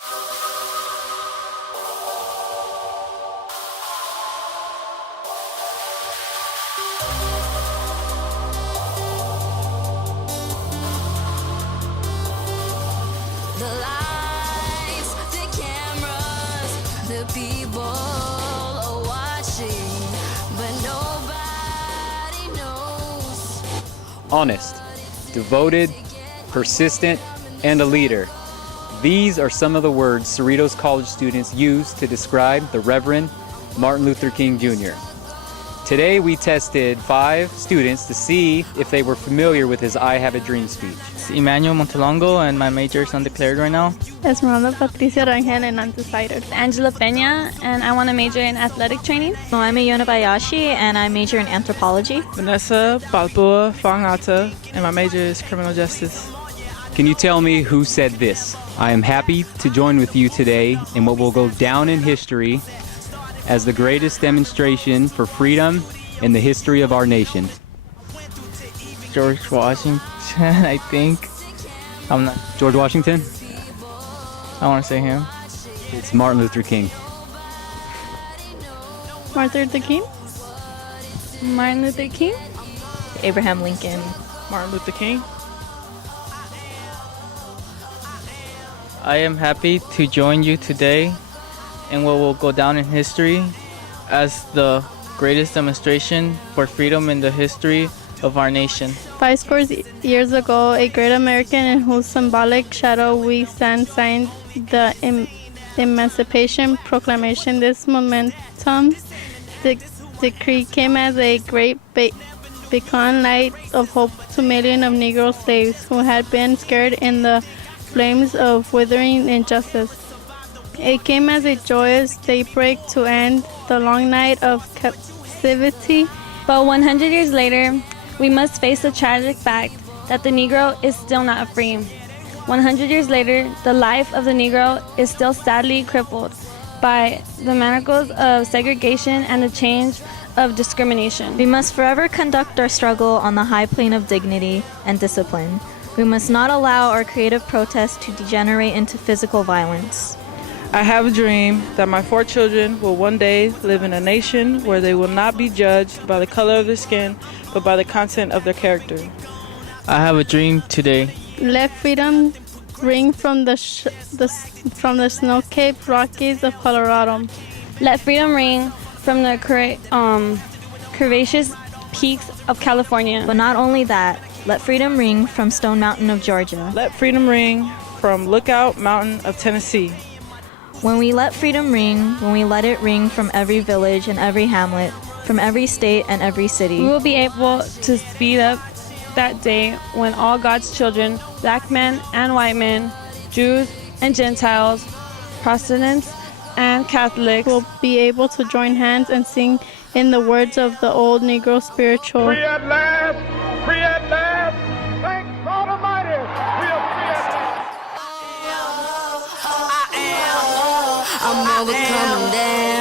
The lights, the cameras, the people are watching, but nobody knows. Honest, devoted, persistent, and a leader. These are some of the words Cerritos College students use to describe the Reverend Martin Luther King Jr. Today we tested 5 students to see if they were familiar with his I Have a Dream speech. It's Emmanuel Montalongo, and my major is undeclared right now. Esmeralda Patricia Rangel, and undecided. Angela Peña, and I want to major in athletic training. Noemi Yonabayashi, and I major in anthropology. Vanessa Balboa Fangata, and my major is criminal justice. Can you tell me who said this? I am happy to join with you today in what will go down in history as the greatest demonstration for freedom in the history of our nation. George Washington, I think. I'm not. George Washington? I want to say him. It's Martin Luther King. Martin Luther King. Martin Luther King. Abraham Lincoln. Martin Luther King. I am happy to join you today in what will go down in history as the greatest demonstration for freedom in the history of our nation. 50 years ago, a great American in whose symbolic shadow we stand signed the Emancipation Proclamation. This momentum decree came as a great beacon light of hope to millions of Negro slaves who had been scared in the flames of withering injustice. It came as a joyous daybreak to end the long night of captivity. But 100 years later, we must face the tragic fact that the Negro is still not free. 100 years later, the life of the Negro is still sadly crippled by the manacles of segregation and the change of discrimination. We must forever conduct our struggle on the high plane of dignity and discipline. We must not allow our creative protest to degenerate into physical violence. I have a dream that my 4 children will one day live in a nation where they will not be judged by the color of their skin, but by the content of their character. I have a dream today. Let freedom ring from the snow-capped Rockies of Colorado. Let freedom ring from the curvaceous peaks of California. But not only that, let freedom ring from Stone Mountain of Georgia. Let freedom ring from Lookout Mountain of Tennessee. When we let freedom ring, when we let it ring from every village and every hamlet, from every state and every city, We will be able to speed up that day when all God's children, black men and white men, Jews and Gentiles, Protestants and Catholics, will be able to join hands and sing in the words of the old Negro spiritual. Free at last, free at last. Thank God Almighty, we are free at last. I'm overcoming them.